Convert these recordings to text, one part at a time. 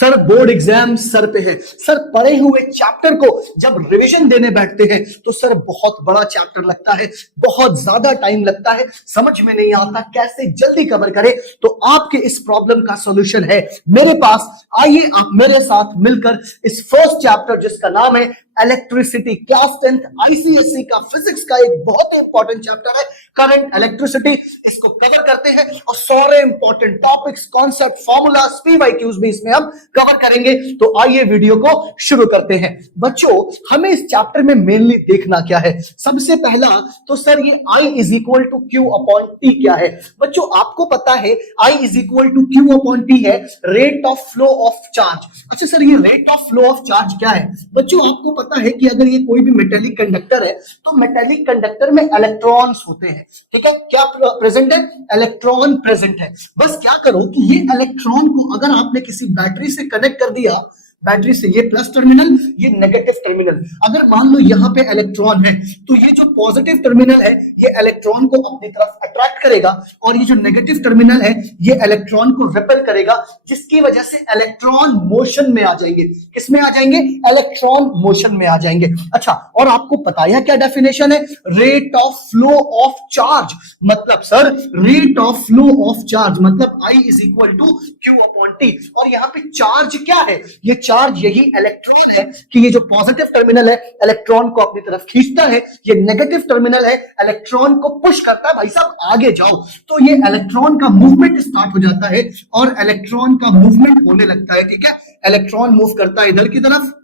Sir board exam sir पे है। Sir पढ़े हुए चैप्टर को जब रिवीजन देने बैठते हैं तो सर बहुत बड़ा चैप्टर लगता है, बहुत ज्यादा टाइम लगता है, समझ में नहीं आता कैसे जल्दी कवर करें। तो आपके इस प्रॉब्लम का सॉल्यूशन है मेरे पास। आइए आप मेरे साथ मिलकर इस फर्स्ट चैप्टर जिसका नाम है इलेक्ट्रिसिटी, क्लास 10th आईसीएसई का फिजिक्स का एक बहुत इंपॉर्टेंट चैप्टर है करंट इलेक्ट्रिसिटी, इसको कवर करते हैं और सारे important topics, concept, formulas, PYQs भी इसमें हम कवर करेंगे। तो आइए वीडियो को शुरू करते हैं। बच्चों हमें इस चैप्टर में मेनली देखना क्या है? सबसे पहला तो सर ये I is equal to Q upon T क्या है? बच्चों आपको पता है I is equal to Q upon T है rate of flow of charge. अच्छा सर ये rate of flow of charge क्या है? बच्चों आपको पता है कि अगर ये कोई भी मेटेलिक कंडक्टर है तो मेटेलिक कंडक्टर में इलेक्ट्रॉन्स होते हैं, ठीक है? क्या प्रेजेंट है? इलेक्ट्रॉन प्रेजेंट है। बस क्या करो कि ये इलेक्ट्रॉन को अगर आपने किसी बैटरी से कनेक्ट कर दिया, बैटरी से ये प्लस टर्मिनल, ये नेगेटिव टर्मिनल, अगर मान लो यहां पे इलेक्ट्रॉन है तो ये जो पॉजिटिव टर्मिनल है ये इलेक्ट्रॉन को अपनी तरफ अट्रैक्ट करेगा और ये जो नेगेटिव टर्मिनल है ये इलेक्ट्रॉन को रिपेल करेगा, जिसकी वजह से इलेक्ट्रॉन मोशन में आ जाएंगे। किस में आ जाएंगे? इलेक्ट्रॉन मोशन में आ जाएंगे। अच्छा और आपको पता है क्या डेफिनेशन है? Rate of flow of charge. मतलब sir rate of flow of charge मतलब I is equal to Q upon T. और यहां पे चार्ज क्या है? ये चार्ज यही इलेक्ट्रॉन है कि ये जो पॉजिटिव टर्मिनल है इलेक्ट्रॉन को अपनी तरफ खींचता है, ये नेगेटिव टर्मिनल है इलेक्ट्रॉन को पुश करता है, भाई साहब आगे जाओ। तो ये इलेक्ट्रॉन का मूवमेंट स्टार्ट हो जाता है और इलेक्ट्रॉन का मूवमेंट होने लगता है, ठीक है? इलेक्ट्रॉन मूव करता है इधर की तरफ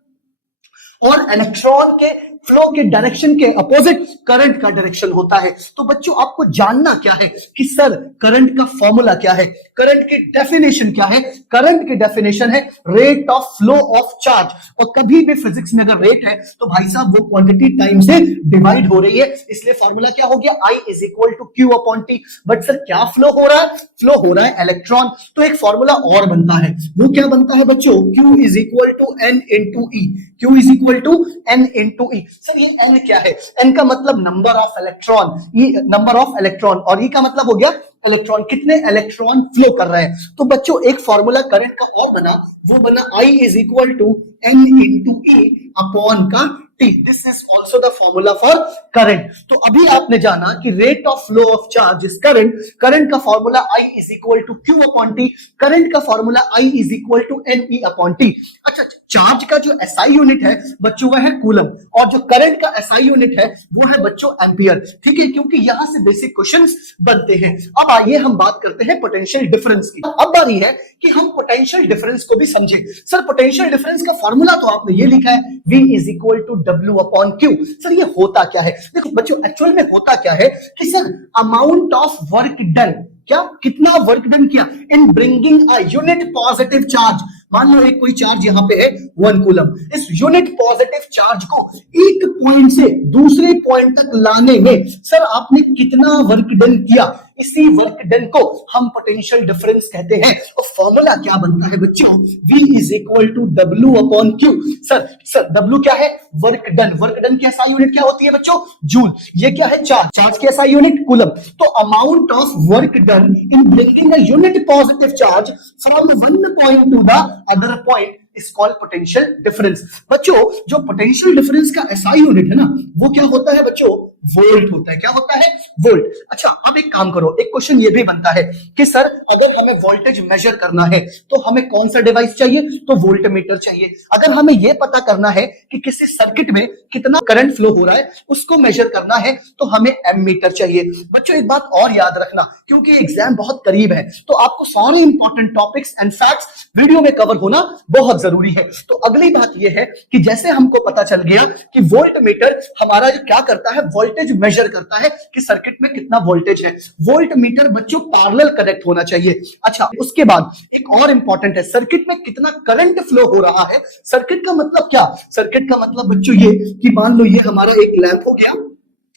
और इलेक्ट्रॉन के फ्लो के डायरेक्शन के अपोजिट करंट का डायरेक्शन होता है। तो बच्चों आपको जानना क्या है कि सर करंट का फॉर्मूला क्या है, करंट की डेफिनेशन क्या है? करंट की डेफिनेशन है rate of flow of charge. और कभी भी फिजिक्स में अगर रेट है तो भाई साहब वो क्वांटिटी टाइम से डिवाइड हो रही है, इसलिए फॉर्मूला क्या हो गया? I is equal to Q upon t. But sir क्या फ्लो हो रहा है? फ्लो हो रहा है इलेक्ट्रॉन। तो एक फॉर्मूला और बनता है, वो क्या बनता है बच्चों? Q is equal to n into e. Q is equal to n into e. Sir ये n क्या है? n का मतलब number of electron, e number of electron, और ई का मतलब हो गया इलेक्ट्रॉन, कितने इलेक्ट्रॉन फ्लो कर रहे हैं। तो बच्चों एक फॉर्मूला करंट का और बना, वो बना I is equal to n into E upon का T। This is also the formula for current. तो अभी आपने जाना कि rate of flow of charge is current, current का formula I is equal to Q upon T, current का formula I is equal to N E upon T. अच्छा charge का जो एसआई यूनिट है बच्चों वह है कूलम, और जो करंट का एसआई यूनिट है वो है बच्चों एम्पियर, ठीक है? क्योंकि यहां से बेसिक क्वेश्चंस बनते हैं। अब आइए हम बात करते हैं पोटेंशियल डिफरेंस की। अब बारी है कि हम पोटेंशियल डिफरेंस को भी समझें। सर पोटेंशियल डिफरेंस का फॉर्मूला तो आपने ये लिखा है V is equal to W upon Q। Sir ये होता क्या है? देखो बच्चों एक्चुअल में होता क्या है कि sir amount of work done, क्या कितना वर्क डन किया इन bringing a unit positive charge. मान लो एक कोई चार्ज यहां पे है 1 कूलम, इस यूनिट पॉजिटिव चार्ज को एक पॉइंट से दूसरे पॉइंट तक लाने में सर आपने कितना वर्क डन किया, इसी वर्क डन को हम पोटेंशियल डिफरेंस कहते हैं। और फॉर्मूला क्या बनता है बच्चों? V is equal to W upon Q। Sir W क्या है? Work done. वर्क डन की एसआई यूनिट क्या होती है बच्चों? जूल। ये क्या है? चार्ज। चार्ज की एसआई यूनिट कूलम। तो amount of work done in bringing a unit positive charge from one point to the other point is called potential difference. बच्चों जो पोटेंशियल डिफरेंस का एसआई यूनिट है ना वो क्या होता है बच्चों? वोल्ट होता है। क्या होता है? वोल्ट। अच्छा अब एक काम करो, एक क्वेश्चन ये भी बनता है कि सर अगर हमें वोल्टेज मेजर करना है तो हमें कौन सा डिवाइस चाहिए? तो वोल्टमीटर चाहिए। अगर हमें यह पता करना है कि किसी सर्किट में कितना करंट फ्लो हो रहा है उसको मेजर करना है तो हमें एमीटर चाहिए। बच्चों एक बात और याद रखना, क्योंकि एग्जाम बहुत करीब है तो आपको सारे important topics and facts video में कवर होना बहुत जरूरी है। तो अगली बात यह है कि जैसे हमको पता चल गया कि वोल्टमीटर हमारा जो क्या करता है, वोल्टेज मेजर करता है कि सर्किट में कितना वोल्टेज है। वोल्टमीटर बच्चों पैरेलल कनेक्ट होना चाहिए। अच्छा उसके बाद एक और इंपॉर्टेंट है, सर्किट में कितना करंट फ्लो हो रहा है। सर्किट का मतलब क्या? सर्किट का मतलब बच्चों ये कि मान लो ये हमारा एक लैंप हो गया,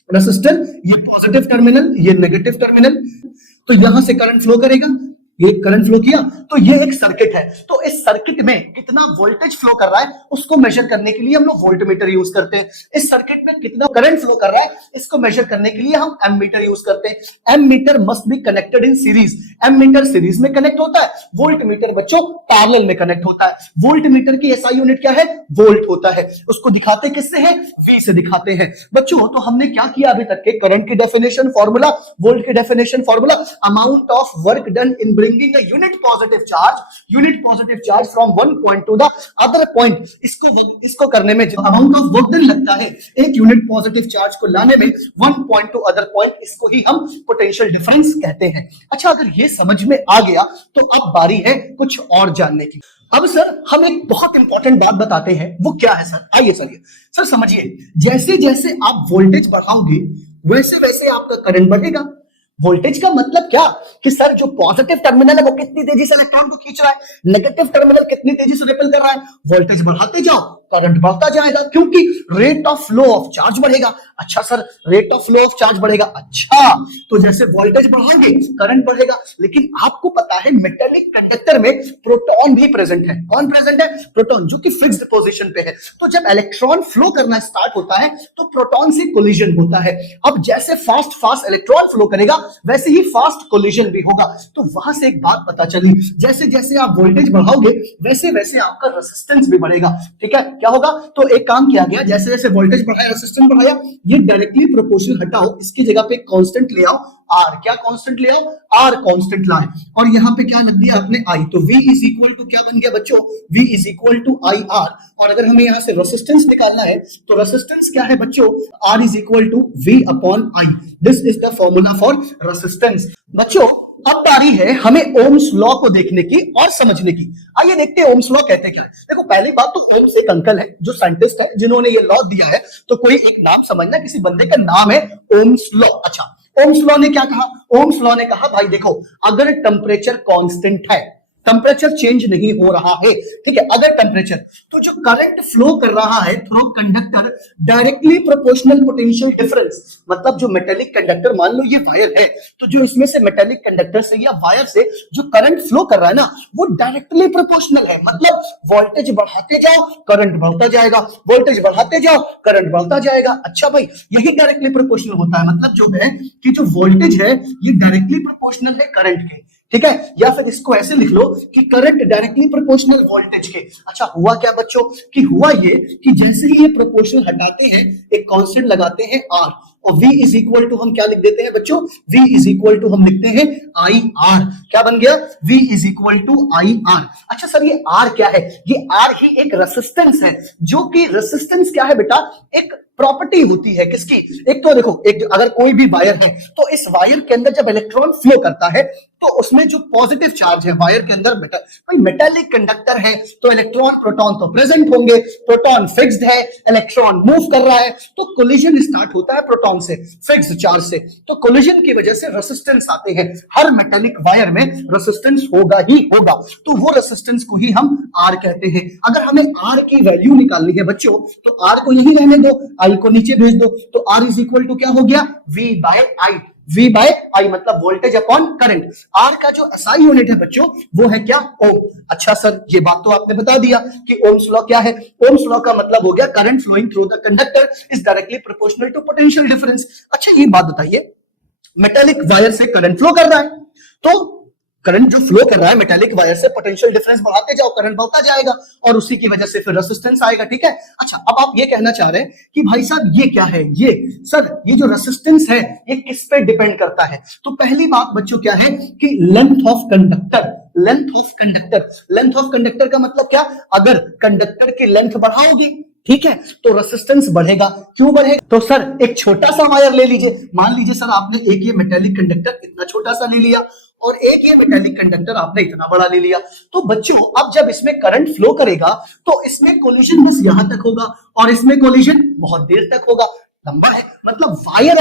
रेसिस्टर, ये पॉजिटिव टर्मिनल, ये नेगेटिव टर्मिनल, तो यहां से करंट फ्लो करेगा, ये करंट फ्लो किया, तो ये एक सर्किट है। तो इस सर्किट में कितना वोल्टेज फ्लो कर रहा है उसको मेजर करने के लिए हम लोग वोल्टमीटर यूज करते हैं। इस सर्किट में कितना करंट फ्लो कर रहा है इसको मेजर करने के लिए हम एमीटर यूज करते हैं। Ammeter must be connected in series. Ammeter series में कनेक्ट होता है, वोल्टमीटर बच्चों पैरेलल में कनेक्ट होता है। वोल्टमीटर की एसआई यूनिट क्या है? वोल्ट होता है। उसको दिखाते किससे है? वी से दिखाते हैं। बच्चों तो हमने क्या किया अभी तक के? करंट की डेफिनेशन फॉर्मूला, वोल्ट की definition formula, amount of work done in bringing a unit positive charge from one point to the other point. इसको करने में जो अमाउंट ऑफ वर्क डन लगता है एक यूनिट पॉजिटिव चार्ज को लाने में one point to other point, इसको ही हम पोटेंशियल डिफरेंस कहते हैं। अच्छा, अगर ये समझ में आ गया तो अब बारी है कुछ और जानने की। अब सर हम एक बहुत इंपॉर्टेंट बात बताते हैं, वो क्या है सर? आइए चलिए सर समझिए, जैसे जैसे आप वोल्टेज बढ़ाओगे वैसे वैसे आपका करंट बढ़ेगा। वोल्टेज का मतलब क्या कि सर जो पॉजिटिव टर्मिनल है वो कितनी तेजी से इलेक्ट्रॉन को खींच रहा है, नेगेटिव टर्मिनल कितनी तेजी से रिपेल कर रहा है। वोल्टेज बढ़ाते जाओ करंट बढ़ता जाएगा, क्योंकि rate of flow of charge बढ़ेगा। अच्छा sir, rate of flow of charge बढ़ेगा, अच्छा तो जैसे वोल्टेज बढ़ाओगे करंट बढ़ेगा। लेकिन आपको पता है मेटेलिक कंडक्टर में प्रोटॉन भी प्रेजेंट है। कौन प्रेजेंट है? प्रोटॉन, जो कि फिक्स्ड पोजीशन पे है। तो जब इलेक्ट्रॉन फ्लो करना स्टार्ट होता है तो प्रोटॉन से कोलिजन होता है। अब जैसे फास्ट इलेक्ट्रॉन फ्लो करेगा वैसे ही फास्ट कोलिजन भी होगा। तो वहां से एक बात पता चली, जैसे जैसे आप वोल्टेज बढ़ाओगे वैसे वैसे आपका रेजिस्टेंस भी बढ़ेगा। ठीक है, क्या होगा? तो एक काम किया गया, जैसे जैसे वोल्टेज बढ़ाया रेजिस्टेंस बढ़ाया, ये डायरेक्टली प्रोपोर्शनल हटाओ, इसकी जगह पे कांस्टेंट ले आओ आर। क्या कांस्टेंट ले आओ? आर कांस्टेंट लाए, और यहां पे क्या लग दिया आपने? आई। तो V इज इक्वल टू क्या बन गया बच्चों? V is equal to I R. और अगर हमें यहां से रेजिस्टेंस निकालना है तो रेजिस्टेंस क्या है बच्चों? R is equal to V upon I. This is the formula for resistance. बच्चों अब बारी है हमें ओम्स लॉ को देखने की और समझने की। आइए देखते हैं ओम्स लॉ कहते क्या है। देखो पहली बात तो ओम्स एक अंकल है जो साइंटिस्ट है जिन्होंने ये लॉ दिया है, तो कोई एक नाम समझना, किसी बंदे का नाम है ओम्स लॉ। अच्छा, ओम्स लॉ ने क्या कहा? ओम्स लॉ ने कहा भाई देखो, अगर टेम्परेचर कांस्टेंट है, टेम्परेचर चेंज नहीं हो रहा है, ठीक है, अगर टेम्परेचर, तो जो करंट फ्लो कर रहा है through conductor directly proportional potential difference. मतलब जो मेटेलिक कंडक्टर, मान लो ये वायर है, तो जो इसमें से मेटेलिक कंडक्टर से या वायर से जो करंट फ्लो कर रहा है ना, वो डायरेक्टली प्रोपोर्शनल है। मतलब वोल्टेज बढ़ाते जाओ करंट बढ़ता जाएगा, वोल्टेज बढ़ाते जाओ करंट बढ़ता जाएगा। अच्छा भाई, यही डायरेक्टली प्रोपोर्शनल होता है। मतलब जो है कि जो वोल्टेज है ये डायरेक्टली प्रोपोर्शनल है करंट के, ठीक है। या फिर इसको ऐसे लिख लो कि करंट डायरेक्टली प्रोपोर्शनल वोल्टेज के। अच्छा, हुआ क्या बच्चों कि हुआ ये कि जैसे ही ये प्रोपोर्शनल हटाते हैं एक कांस्टेंट लगाते हैं आर, और V इज इक्वल टू हम क्या लिख देते हैं बच्चों? V इज इक्वल टू हम लिखते हैं आई आर। क्या बन गया? V is equal to I R. अच्छा सर, ये R क्या है? ये R ही एक रेसिस्टेंस है, जो कि रेसिस्टेंस क्या है बेटा? एक प्रॉपर्टी होती है किसकी? एक तो देखो, एक अगर कोई भी वायर है तो इस वायर के अंदर जब इलेक्ट्रॉन फ्लो करता है तो उसमें जो पॉजिटिव चार्ज है वायर के अंदर, बेटा भाई मेटालिक कंडक्टर है तो इलेक्ट्रॉन प्रोटॉन तो प्रेजेंट होंगे, प्रोटॉन फिक्स्ड है, इलेक्ट्रॉन मूव कर रहा है, तो कोलिजन स्टार्ट होता है प्रोटॉन से, फिक्स्ड चार्ज से। तो कोलिजन की वजह से रेसिस्टेंस आते हैं। हर मेटालिक वायर में रेसिस्टेंस होगा ही होगा, तो वो रेसिस्टेंस को ही हम R कहते हैं। अगर हमें R की वैल्यू निकालनी है बच्चों तो R को यही रहने दो, I को नीचे भेज दो, तो R इज इक्वल टू क्या हो गया? V by I। V by I मतलब वोल्टेज अपॉन करंट। R का जो SI यूनिट है बच्चों वो है क्या? ओम। अच्छा सर, ये बात तो आपने बता दिया कि ओम्स लॉ क्या है। ओम्स लॉ का मतलब हो गया current flowing through the conductor is directly proportional to potential difference. अच्छा, ये बात बताइए, मेटालिक वायर से करंट फ्लो कर रहा है, तो करंट जो फ्लो कर रहा है मेटालिक वायर से, पोटेंशियल डिफरेंस बढ़ाते जाओ करंट बढ़ता जाएगा और उसी की वजह से फिर रेजिस्टेंस आएगा, ठीक है। अच्छा, अब आप ये कहना चाह रहे हैं कि भाई साहब ये क्या है? ये सर, ये जो रेजिस्टेंस है ये किस पे डिपेंड करता है? तो पहली बात बच्चों क्या है कि length of conductor. Length of conductor, length of conductor का मतलब क्या? अगर कंडक्टर की लेंथ बढ़ाओगे, ठीक है, तो रेजिस्टेंस बढ़ेगा। क्यों बढ़ेगा? तो सर एक छोटा सा वायर ले लीजिए, मान लीजिए सर आपने एक ये मेटालिक कंडक्टर इतना छोटा सा ले लिया और एक ये मेटालिक कंडक्टर आपने इतना बड़ा ले लिया। तो बच्चों अब जब इसमें करंट फ्लो करेगा तो इसमें कोलिजन बस यहां तक होगा और इसमें कोलिजन बहुत देर तक होगा। लंबा है, मतलब वायर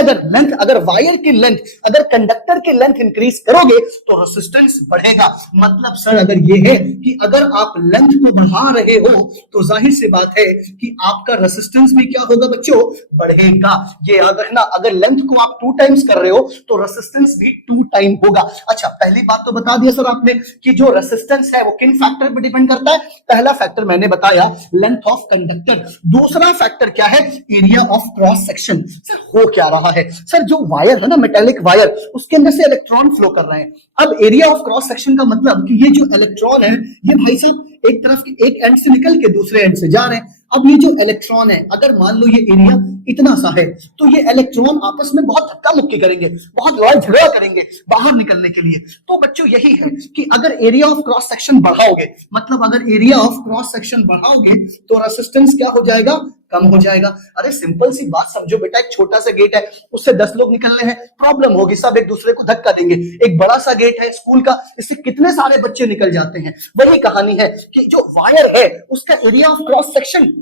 अगर वायर की लेंथ, अगर कंडक्टर की लेंथ इंक्रीज करोगे तो रेसिस्टेंस बढ़ेगा। मतलब सर अगर ये है कि अगर आप लेंथ को बढ़ा रहे हो तो जाहिर सी बात है कि आपका रेसिस्टेंस भी क्या होगा बच्चों, बढ़ेगा। ये याद रखना, अगर लेंथ को आप 2 टाइम्स कर रहे हो तो रेसिस्टेंस भी 2 टाइम होगा। अच्छा, पहली बात तो बता दिया सर आपने कि जो रेसिस्टेंस है वो किन फैक्टर पे डिपेंड करता है। पहला फैक्टर मैंने बताया लेंथ ऑफ कंडक्टर, दूसरा फैक्टर क्या है, area of cross section. Sir हो क्या रहा है, सर जो वायर है ना, मेटेलिक वायर, उसके अंदर से इलेक्ट्रॉन फ्लो कर रहे हैं। अब एरिया ऑफ क्रॉस सेक्शन का मतलब कि ये जो इलेक्ट्रॉन है ये भाई साहब एक तरफ के एक एंड से निकल के दूसरे एंड से जा रहे हैं। अब ये जो इलेक्ट्रॉन है, अगर मान लो ये एरिया इतना सा है तो ये इलेक्ट्रॉन आपस में बहुत धक्का मुक्की करेंगे, बहुत लड़ाई झगड़ा करेंगे बाहर निकलने के लिए। तो बच्चों यही है कि अगर एरिया ऑफ क्रॉस सेक्शन बढ़ाओगे, मतलब अगर एरिया ऑफ क्रॉस सेक्शन बढ़ाओगे तो रेसिस्टेंस क्या हो जाएगा, कम हो जाएगा। अरे सिंपल सी बात समझो बेटा, एक छोटा सा गेट है, उससे 10 लोग निकलने हैं, प्रॉब्लम होगी, सब एक दूसरे को धक्का देंगे। एक बड़ा सा गेट है स्कूल का, इससे कितने सारे बच्चे निकल जाते हैं। वही कहानी है कि जो वायर है उसका area of cross section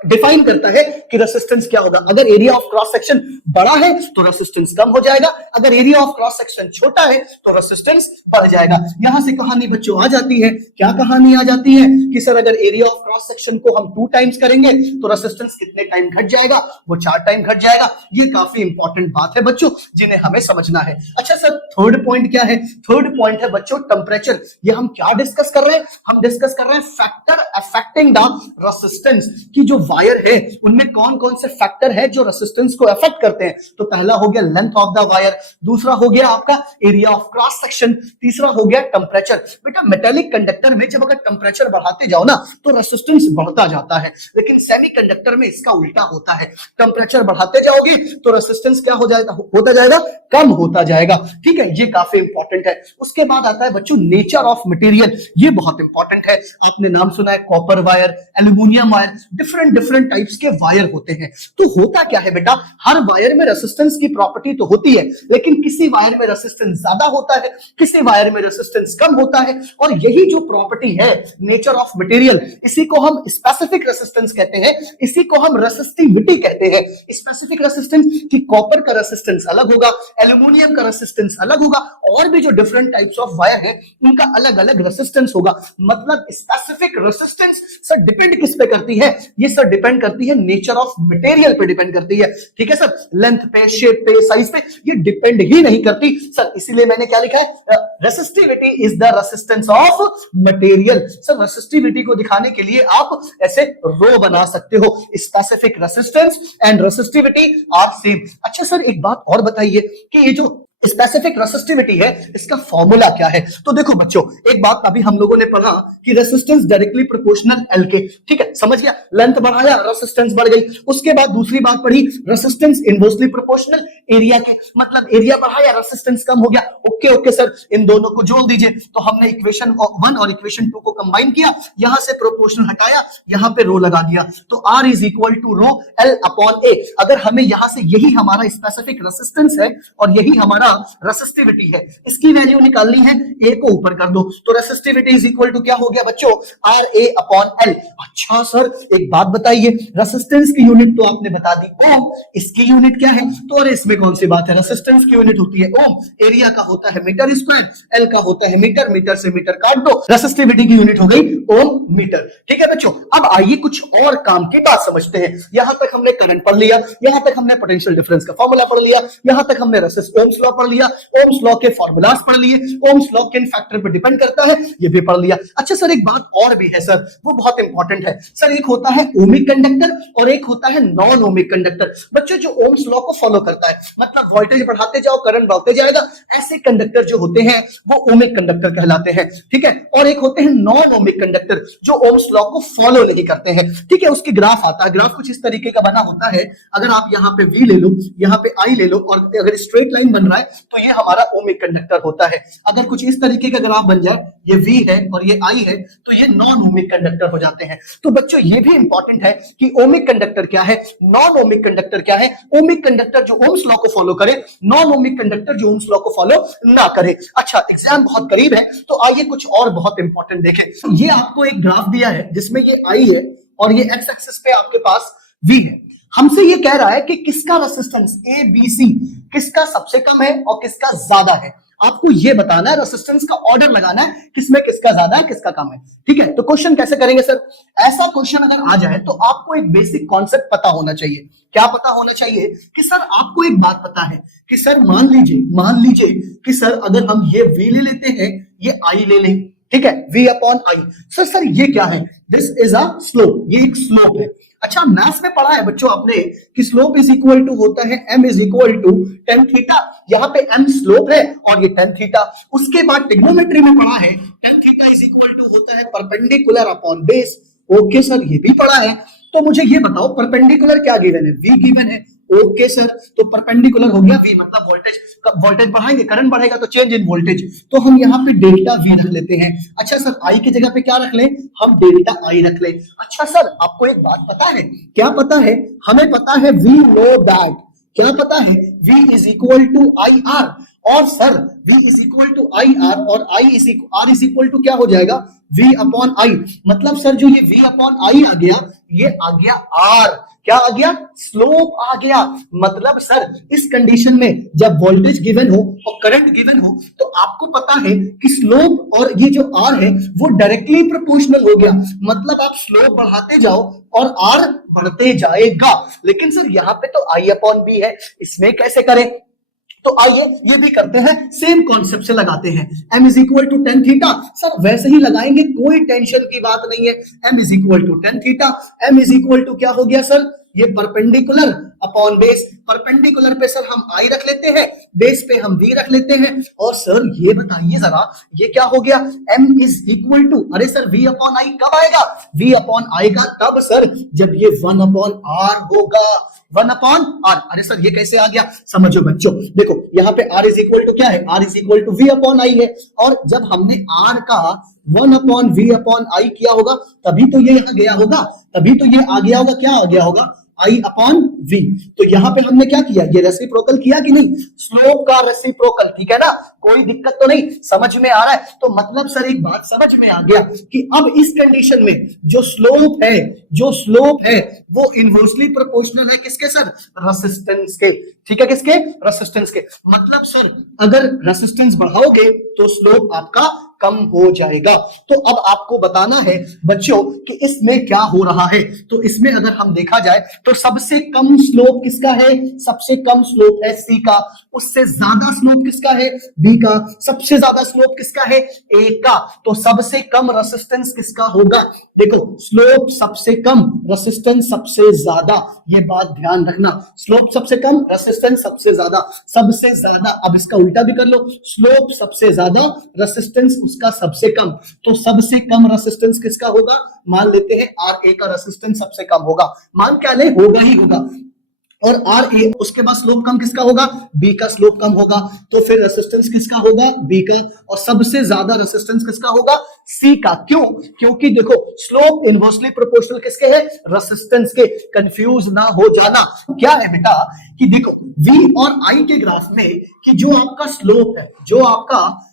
define करता है कि रेसिस्टेंस क्या होगा। अगर एरिया ऑफ क्रॉस सेक्शन बड़ा है तो रेसिस्टेंस कम हो जाएगा, अगर एरिया ऑफ क्रॉस सेक्शन छोटा है तो रेसिस्टेंस बढ़ जाएगा। यहां से कहानी बच्चों आ जाती है, क्या कहानी आ जाती है कि सर अगर एरिया ऑफ क्रॉस सेक्शन को हम 2 टाइम्स करेंगे तो रेसिस्टेंस कितने टाइम घट जाएगा, वो 4 टाइम घट जाएगा। ये काफी इंपॉर्टेंट बात है बच्चों, जिन्हें हमें समझना है। अच्छा सर थर्ड पॉइंट क्या है, थर्ड पॉइंट है बच्चों टेम्परेचर। ये हम क्या डिस्कस कर रहे हैं, हम डिस्कस कर रहे हैं फैक्टर अफेक्टिंग द रेसिस्टेंस, की जो वायर है उनमें कौन कौन से फैक्टर है जो रेसिस्टेंस को अफेक्ट करते हैं। तो पहला हो गया लेंथ ऑफ द वायर, दूसरा हो गया आपका एरिया ऑफ क्रॉस सेक्शन, तीसरा हो गया टेम्परेचर। बेटा मेटेलिक कंडक्टर में जब अगर टेम्परेचर बढ़ाते जाओ ना तो रेसिस्टेंस बढ़ता जाता है, लेकिन सेमीकंडक्टर में इसका उल्टा होता है, टेम्परेचर बढ़ाते जाओगे तो रेसिस्टेंस क्या हो जाएगा, होता जाएगा, कम होता जाएगा। ठीक है, ये काफी इंपॉर्टेंट है। उसके बाद आता है बच्चों नेचर ऑफ मटेरियल, ये बहुत इंपॉर्टेंट है। आपने नाम सुना है copper wire, aluminium wire, different types के वायर होते हैं। तो होता क्या है बेटा, हर वायर में रेसिस्टेंस की प्रॉपर्टी तो होती है, लेकिन किसी वायर में रेसिस्टेंस ज्यादा होता है, किसी वायर में रेसिस्टेंस कम होता है। और यही जो प्रॉपर्टी है नेचर ऑफ मटेरियल, इसी को हम स्पेसिफिक रेसिस्टेंस कहते हैं, इसी को हम रेसिस्टिविटी कहते हैं। स्पेसिफिक रेसिस्टेंस कि कॉपर का रेसिस्टेंस अलग होगा, एल्यूमिनियम का रेसिस्टेंस अलग होगा, और भी जो डिफरेंट टाइप्स ऑफ वायर है उनका अलग अलग रेसिस्टेंस होगा। मतलब स्पेसिफिक रेसिस्टेंस सर डिपेंड किस पे करती है, ये सर डिपेंड करती है नेचर ऑफ मटेरियल पे डिपेंड करती है। ठीक है सर, लेंथ पे, शेप पे, साइज पे ये डिपेंड ही नहीं करती सर। इसीलिए मैंने क्या लिखा है, resistivity is the resistance of material. Sir resistivity को दिखाने के लिए आप ऐसे रो बना सकते हो, specific resistance and resistivity are same. अच्छा सर एक बात और बताइए कि ये जो स्पेसिफिक रेसिस्टिविटी है इसका फॉर्मूला क्या है। तो देखो बच्चों, एक बात अभी हम लोगों ने पढ़ा कि रेसिस्टेंस डायरेक्टली प्रोपोर्शनल एल के, ठीक है, समझ गया, लेंथ बढ़ाया रेसिस्टेंस बढ़ गई। उसके बाद दूसरी बात पढ़ी रेसिस्टेंस इनवर्सली प्रोपोर्शनल एरिया के, मतलब एरिया बढ़ाया रेसिस्टेंस कम हो गया। ओके ओके सर, इन दोनों को जोड़ दीजिए। तो हमने इक्वेशन 1 और इक्वेशन 2 को कंबाइन किया, यहां से प्रोपोर्शनल हटाया, यहां पे रो लगा दिया, तो R is equal to rho L upon A। अगर हमें यहां से यही हमारा स्पेसिफिक रेसिस्टेंस है और यही हमारा रेसिस्टिविटी है, इसकी वैल्यू निकालनी है, A को ऊपर कर दो, तो रेसिस्टिविटी इज इक्वल टू क्या हो गया बच्चों, RA अपॉन L। अच्छा सर एक बात बताइए, रेसिस्टेंस की यूनिट तो आपने बता दी ओम, इसकी यूनिट क्या है, तो अरे इसमें कौन सी बात है, रेसिस्टेंस की यूनिट होती है ओम, एरिया का होता है मीटर स्क्वायर, L का होता है मीटर, मीटर से मीटर काट दो, रेसिस्टिविटी की यूनिट हो गई ओम मीटर। ठीक है बच्चों, अब आइए कुछ और काम की बात समझते हैं। यहां तक हमने करंट पढ़ लिया, यहां तक हमने पोटेंशियल डिफरेंस का फॉर्मूला पढ़ लिया, यहां तक हमने ओम्स लॉ पढ़ लिया, ओम्स लॉ के फॉर्मूलास पढ़ लिए, ओम्स लॉ किन फैक्टर पर डिपेंड करता है ये भी पढ़ लिया। अच्छा सर एक बात और भी है सर, वो बहुत इंपॉर्टेंट है सर, एक होता है ओमिक कंडक्टर और एक होता है नॉन ओमिक कंडक्टर। बच्चों जो ओम्स लॉ को फॉलो करता है, मतलब वोल्टेज बढ़ाते जाओ करंट बढ़ते जाएगा, ऐसे कंडक्टर जो होते हैं वो ओमिक कंडक्टर कहलाते हैं। ठीक है, और एक होते हैं नॉन ओमिक कंडक्टर जो ओम्स लॉ को फॉलो नहीं करते हैं। ठीक है, उसकी ग्राफ आता है, ग्राफ कुछ इस तरीके का बना होता है, अगर आप यहाँ पे V ले लो, यहाँ पे I ले लो, और अगर स्ट्रेट लाइन बन रहा है तो ये हमारा ओमिक कंडक्टर होता है। अगर कुछ इस तरीके का ग्राफ बन जाए, ये V है और ये I है, तो ये नॉन ओमिक कंडक्टर हो जाते हैं। तो बच्चों ये भी इंपॉर्टेंट है कि ओमिक कंडक्टर क्या है, नॉन ओमिक कंडक्टर क्या है। ओमिक कंडक्टर जो ओम्स लॉ को फॉलो करे, नॉन ओमिक कंडक्टर जो ओम्स लॉ को फॉलो ना करे। अच्छा एग्जाम बहुत करीब है, तो आइए कुछ और बहुत इंपॉर्टेंट देखें। ये आपको एक ग्राफ दिया है जिसमें ये I है और ये एक्स एक्सिस पे आपके पास V है। हमसे ये कह रहा है कि किसका रेसिस्टेंस ए बी सी किसका सबसे कम है और किसका ज्यादा है। आपको ये बताना है, रेसिस्टेंस का ऑर्डर लगाना है, किसमें किसका ज्यादा है किसका कम है। ठीक है, तो क्वेश्चन कैसे करेंगे सर? ऐसा क्वेश्चन अगर आ जाए तो आपको एक बेसिक कॉन्सेप्ट पता होना चाहिए। क्या पता होना चाहिए? कि सर आपको एक बात पता है कि सर मान लीजिए कि सर अगर हम ये V ले लेते हैं, ये I ले लें, ठीक है, V अपॉन I। सर ये क्या है? दिस इज अ स्लोप, ये एक स्लोप है। अच्छा, मैथ्स में पढ़ा है बच्चों आपने कि स्लोप इज इक्वल टू होता है m is equal to tan theta. यहाँ पे m स्लोप है और ये टेन थीटा। उसके बाद ट्रिग्नोमेट्री में पढ़ा है tan theta is equal to होता है perpendicular upon base. Okay sir, ये भी पढ़ा है। तो मुझे ये बताओ परपेंडिकुलर क्या गिवन है? V गिवन है। ओके सर, तो परपेंडिकुलर हो गया V, मतलब वोल्टेज बढ़ाएंगे, करंट बढ़ेगा तो चेंज इन वोल्टेज। तो हम यहाँ पे डेल्टा V रख लेते हैं। अच्छा सर, I की जगह पे क्या रख लें? हम डेल्टा I रख लें। अच्छा सर, आपको एक बात पता है? क्या पता है? हमें पता है वी नो दैट, क्या पता है? V is equal to I R. और sir V is equal to I R और R इज इक्वल टू क्या हो जाएगा? V upon I। मतलब सर जो ये V अपॉन I आ गया, ये आ गया R। क्या आ गया? स्लोप आ गया। मतलब सर इस कंडीशन में जब वोल्टेज गिवन हो और करंट गिवन हो तो आपको पता है कि स्लोप और ये जो R है वो डायरेक्टली प्रोपोर्शनल हो गया। मतलब आप स्लोप बढ़ाते जाओ और R बढ़ते जाएगा। लेकिन सर यहाँ पे तो I अपॉन B है, इसमें कैसे करें? तो आइए ये भी करते हैं, सेम कॉन्सेप्ट से लगाते हैं। m is equal to tan theta, sir वैसे ही लगाएंगे, कोई टेंशन की बात नहीं है। m is equal to tan theta, m is equal to क्या हो गया सर? ये परपेंडिकुलर अपॉन बेस। परपेंडिकुलर पे सर हम I रख लेते हैं, बेस पे हम V रख लेते हैं। और सर ये बताइए जरा, ये क्या हो गया? m इज इक्वल टू, अरे सर V अपॉन I कब आएगा? V अपॉन आएगा तब सर जब ये 1 अपॉन R होगा। 1 अपॉन R। अरे सर ये कैसे आ गया? समझो बच्चों, देखो यहाँ पे R इज इक्वल टू क्या है? R is equal to V upon I है। और जब हमने R का 1 अपॉन V अपॉन I किया होगा तभी तो ये यहाँ गया होगा, तभी तो ये आ गया होगा। क्या आ गया होगा? I upon V। तो यहाँ पे हमने क्या किया? ये रेसिप्रोकल किया कि नहीं? स्लोप का रेसिप्रोकल, ठीक है ना? कोई दिक्कत तो नहीं, समझ में आ रहा है? तो मतलब सर एक बात समझ में आ गया कि अब इस कंडीशन में जो स्लोप है वो इनवर्सली प्रोपोर्शनल है किसके सर? रेसिस्टेंस के। ठीक है, किसके? रेसिस्टेंस के। मतलब सर अगर रेसिस्टेंस बढ़ाओगे तो स्लोप आपका कम हो जाएगा। तो अब आपको बताना है बच्चों कि इसमें क्या हो रहा है। तो इसमें अगर हम देखा जाए तो सबसे कम स्लोप किसका है? सबसे कम स्लोप है C का। उससे ज्यादा स्लोप किसका है? B का। सबसे ज्यादा स्लोप किसका है? A का। तो सबसे कम रेसिस्टेंस किसका होगा? देखो, स्लोप सबसे कम, रेसिस्टेंस सबसे ज्यादा, ये बात ध्यान रखना। स्लोप सबसे कम, रेसिस्टेंस सबसे ज्यादा, सबसे ज्यादा। अब इसका उल्टा भी कर लो, स्लोप सबसे ज्यादा, रेसिस्टेंस उसका सबसे कम। तो सबसे कम रेसिस्टेंस किसका होगा? मान लेते हैं RA का रेसिस्टेंस सबसे कम होगा। मान क्या ले? होगा ही होगा। और RA, उसके बाद स्लोप कम किसका होगा? B का स्लोप कम होगा। तो फिर रेसिस्टेंस किसका होगा? B का। और सबसे ज्यादा रेसिस्टेंस किसका होगा? C का। क्यों? क्योंकि देखो स्लोप इनवर्सली प्रोपोर्शनल किसके है? रेसिस्टेंस के। कंफ्यूज ना हो जाना। क्या है बेटा कि देखो V और I के ग्राफ में कि जो आपका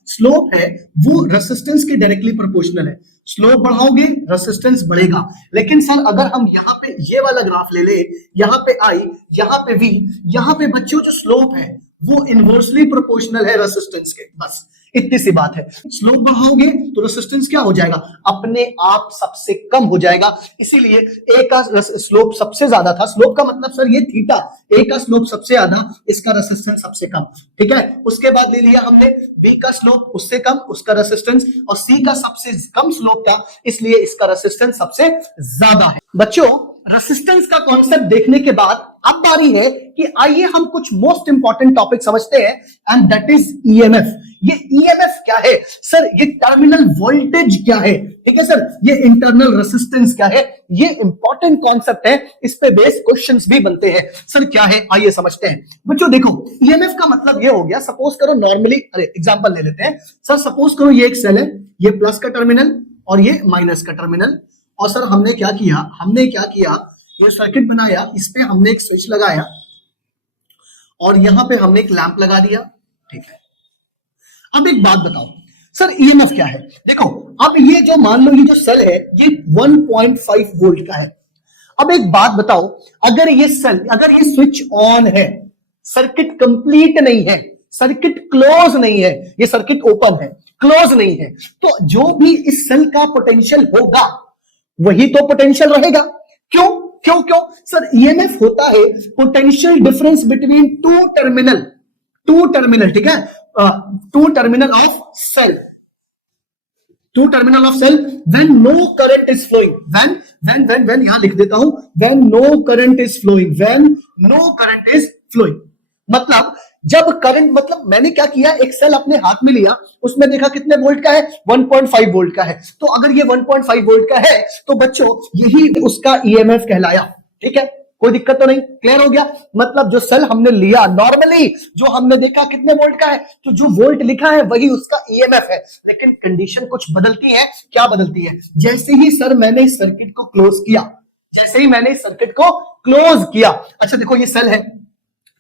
स्लोप है वो रेसिस्टेंस के डायरेक्टली प्रोपोर्शनल है। स्लोप बढ़ाओगे रेसिस्टेंस बढ़ेगा। लेकिन सर अगर हम यहाँ पे ये वाला ग्राफ ले ले, यहाँ पे I, यहाँ पे V, यहाँ पे बच्चों जो स्लोप है वो इनवर्सली प्रोपोर्शनल है रेसिस्टेंस के। बस इतनी सी बात है। स्लोप बढ़ाओगे तो रेसिस्टेंस क्या हो जाएगा? अपने आप सबसे कम हो जाएगा। इसीलिए A का स्लोप सबसे ज्यादा था। स्लोप का मतलब सर ये थीटा। A का स्लोप सबसे ज्यादा, इसका रेसिस्टेंस सबसे कम। ठीक है, उसके बाद ले लिया हमने B का स्लोप उससे कम, उसका रेसिस्टेंस, और C का सबसे कम स्लोप था इसलिए इसका रेसिस्टेंस सबसे ज्यादा है। बच्चों रेसिस्टेंस का कॉन्सेप्ट देखने के बाद अब बारी है कि आइए हम कुछ मोस्ट इंपॉर्टेंट टॉपिक समझते हैं, एंड दैट इज ईएमएफ। ये ईएमएफ क्या है सर? ये टर्मिनल वोल्टेज क्या है? ठीक है सर, ये इंटरनल रेसिस्टेंस क्या है? ये इंपॉर्टेंट कॉन्सेप्ट है, इस पे बेस क्वेश्चंस भी बनते हैं। सर क्या है, आइए समझते हैं। बच्चों देखो ईएमएफ का मतलब ये हो गया, सपोज करो नॉर्मली, अरे एग्जांपल ले लेते हैं सर। सपोज करो ये एक सेल है, ये प्लस का टर्मिनल और ये माइनस का टर्मिनल। और सर हमने क्या किया, ये सर्किट बनाया, इस पे हमने एक स्विच लगाया और यहां पे हमने एक लैंप लगा दिया। ठीक है, अब एक बात बताओ सर ईएमएफ क्या है? देखो अब ये जो मान लो ये जो सेल है ये 1.5 वोल्ट का है। अब एक बात बताओ, अगर ये स्विच ऑन है, सर्किट कंप्लीट नहीं है, सर्किट क्लोज नहीं है, ये सर्किट ओपन है, क्लोज नहीं है, तो जो भी इस सेल का पोटेंशियल होगा वही तो पोटेंशियल रहेगा। क्यों क्यों क्यों सर? ईएमएफ होता है potential difference between two terminal, ठीक है, two terminal of cell, when no current is flowing, when यहां लिख देता हूं, when no current is flowing, मतलब जब करंट, मतलब मैंने क्या किया, एक सेल अपने हाथ में लिया, उसमें देखा कितने वोल्ट का है, 1.5 वोल्ट का है, तो अगर ये 1.5 वोल्ट का है तो बच्चों यही उसका ईएमएफ कहलाया। ठीक है, कोई दिक्कत तो नहीं, क्लियर हो गया? मतलब जो सेल हमने लिया नॉर्मली, जो हमने देखा कितने वोल्ट का है, तो जो वोल्ट लिखा है वही उसका ईएमएफ है, लेकिन कंडीशन कुछ बदलती है। क्या बदलती है? जैसे ही सर मैंने इस सर्किट को क्लोज किया, अच्छा देखो ये सेल है,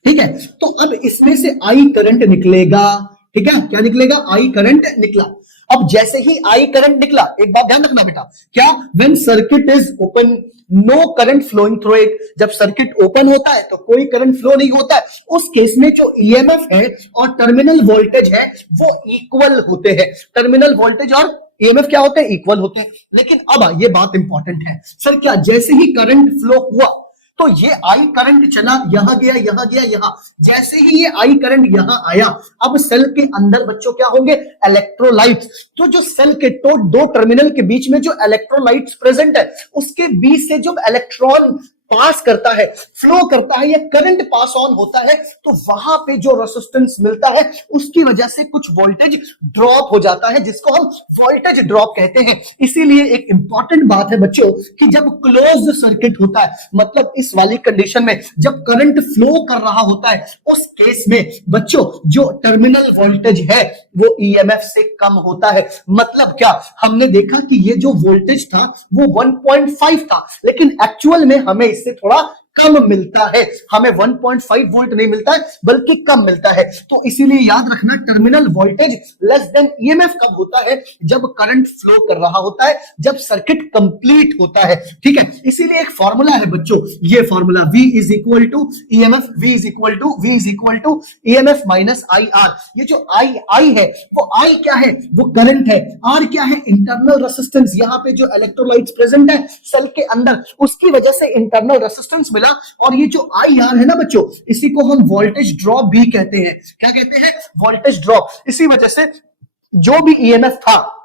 ठीक है, तो अब इसमें से आई करंट निकलेगा। ठीक है, क्या निकलेगा? आई करंट निकला। अब जैसे ही आई करंट निकला, एक बात ध्यान रखना बेटा, क्या? When circuit is open no current flowing through it, जब सर्किट ओपन होता है तो कोई करंट फ्लो नहीं होता है, उस केस में जो ईएमएफ है और टर्मिनल वोल्टेज है वो इक्वल होते हैं। टर्मिनल वोल्टेज और ईएमएफ क्या होते हैं? इक्वल होते हैं। लेकिन अब ये बात इंपॉर्टेंट है, सर क्या जैसे ही करंट फ्लो हुआ तो ये आई करंट चला, यहां गया, यहां, जैसे ही ये आई करंट यहां आया, अब सेल के अंदर बच्चों क्या होंगे? इलेक्ट्रोलाइट्स। तो जो सेल के दो टर्मिनल के बीच में जो इलेक्ट्रोलाइट्स प्रेजेंट है, उसके बीच से जब इलेक्ट्रॉन पास करता है, फ्लो करता है, या करंट पास ऑन होता है, तो वहां पे जो रेजिस्टेंस मिलता है उसकी वजह से कुछ वोल्टेज ड्रॉप हो जाता है, जिसको हम वोल्टेज ड्रॉप कहते हैं। इसीलिए एक इंपॉर्टेंट बात है बच्चों कि जब क्लोज सर्किट होता है, मतलब इस वाली कंडीशन में जब करंट फ्लो कर रहा होता है, उस केस में बच्चों जो टर्मिनल वोल्टेज है वो ईएमएफ से कम होता है। मतलब क्या? हमने देखा कि ये जो वोल्टेज था वो 1.5 था, लेकिन एक्चुअल में हमें इससे थोड़ा कम मिलता है, हमें 1.5 वोल्ट नहीं मिलता है बल्कि कम मिलता है। तो इसीलिए याद रखना, terminal voltage less than EMF कब होता है? जब करंट फ्लो कर रहा होता है, जब सर्किट कंप्लीट होता है। ठीक है, इसीलिए एक फॉर्मूला है बच्चों, ये formula V is equal to EMF, V is equal to EMF minus I R. ये जो आई है वो आई क्या है? वो करंट है। आर क्या है? Internal resistance. यहाँ पे जो इलेक्ट्रोलाइट्स प्रेजेंट है सेल के अंदर, उसकी वजह से इंटरनल रेसिस्टेंस मिला, और ये जो आई आर है ना बच्चों, इसी को हम वोल्टेज ड्रॉप भी कहते हैं। क्या कहते हैं? Voltage drop. इसी वजह से जो भी ईएमएफ था,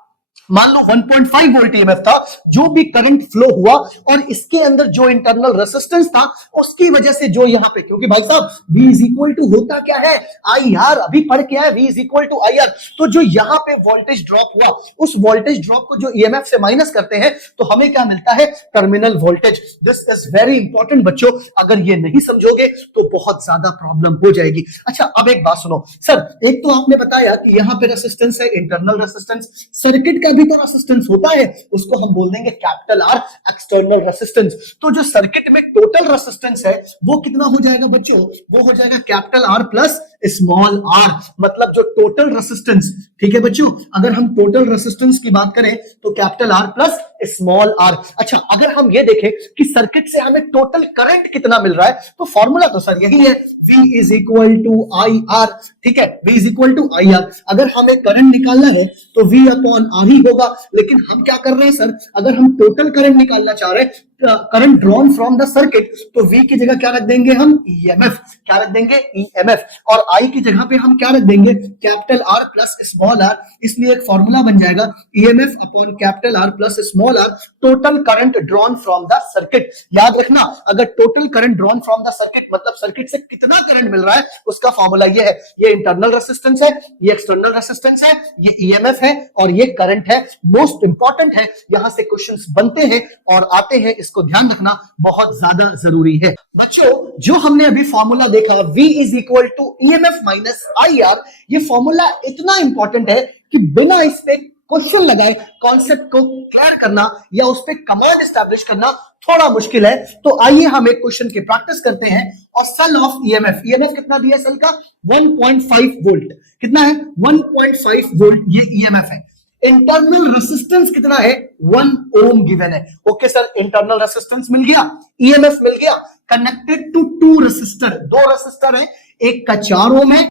मान लो 1.5 वोल्ट ईएमएफ था, जो भी करंट फ्लो हुआ और इसके अंदर जो इंटरनल रेसिस्टेंस था उसकी वजह से जो यहां पे, क्योंकि भाई साहब V इज इक्वल टू होता क्या है? I R. अभी पढ़ के आया V is equal to I R. तो जो यहां पे वोल्टेज ड्रॉप हुआ, उस वोल्टेज ड्रॉप को जो ईएमएफ से माइनस करते हैं तो हमें क्या मिलता है? Terminal voltage. This is very important बच्चों, अगर ये नहीं समझोगे तो बहुत ज्यादा प्रॉब्लम हो जाएगी। अच्छा, अब एक बात सुनो सर, एक तो आपने बताया कि यहां पे रेसिस्टेंस है, इंटरनल रेसिस्टेंस, सर्किट का भी तो रेसिस्टेंस होता है, उसको हम बोल देंगे कैपिटल आर, एक्सटर्नल रेसिस्टेंस। तो जो सर्किट में टोटल रेसिस्टेंस है वो कितना हो जाएगा बच्चों? वो हो जाएगा capital R plus small r, मतलब जो टोटल रेसिस्टेंस। ठीक है बच्चों, अगर हम टोटल रेसिस्टेंस की बात करें तो capital R plus small r. अच्छा, अगर हम ये देखें कि सर्किट से हमें टोटल करंट कितना मिल रहा है, तो फॉर्मूला तो सर यही है, V is equal to I R. ठीक है, V is equal to I R. अगर हमें करंट निकालना है तो V अपॉन आर ही होगा, लेकिन हम क्या कर रहे हैं सर, अगर हम टोटल करंट निकालना चाह रहे हैं, current drawn from the circuit, तो V की जगह क्या रख देंगे हम? ईएमएफ। क्या रख देंगे? ईएमएफ। और I की जगह पे हम क्या रख देंगे? Capital R plus small r. इसलिए एक फॉर्मूला बन जाएगा EMF upon capital R plus small r, total current drawn from the circuit. याद रखना, अगर total current drawn from the circuit मतलब सर्किट से कितना करंट मिल रहा है, उसका फॉर्मूला ये है। ये इंटरनल रेसिस्टेंस है, ये एक्सटर्नल रेसिस्टेंस है, ये ईएमएफ है और ये करंट है। मोस्ट इंपॉर्टेंट है, यहां से क्वेश्चंस बनते हैं और आते हैं, इसको ध्यान रखना बहुत ज्यादा जरूरी है बच्चों। जो हमने अभी फॉर्मूला देखा V is equal to EMF minus I R, ये फॉर्मूला इतना इंपॉर्टेंट है कि बिना इस पे क्वेश्चन लगाए कॉन्सेप्ट को क्लियर करना या उस पे कमांड एस्टैब्लिश करना थोड़ा मुश्किल है। तो आइए हम एक क्वेश्चन की प्रैक्टिस करते हैं। और सेल ऑफ ईएमएफ, ईएमएफ कितना दिया सेल का? 1.5 वोल्ट। कितना है? 1.5 वोल्ट ये ईएमएफ है। इंटरनल रेसिस्टेंस कितना है 1 ओम गिवन है। ओके सर, इंटरनल रेसिस्टेंस मिल गया, ईएमएफ मिल गया, कनेक्टेड टू 2 रेसिस्टर, 2 रेसिस्टर है, एक का 4 ओम है,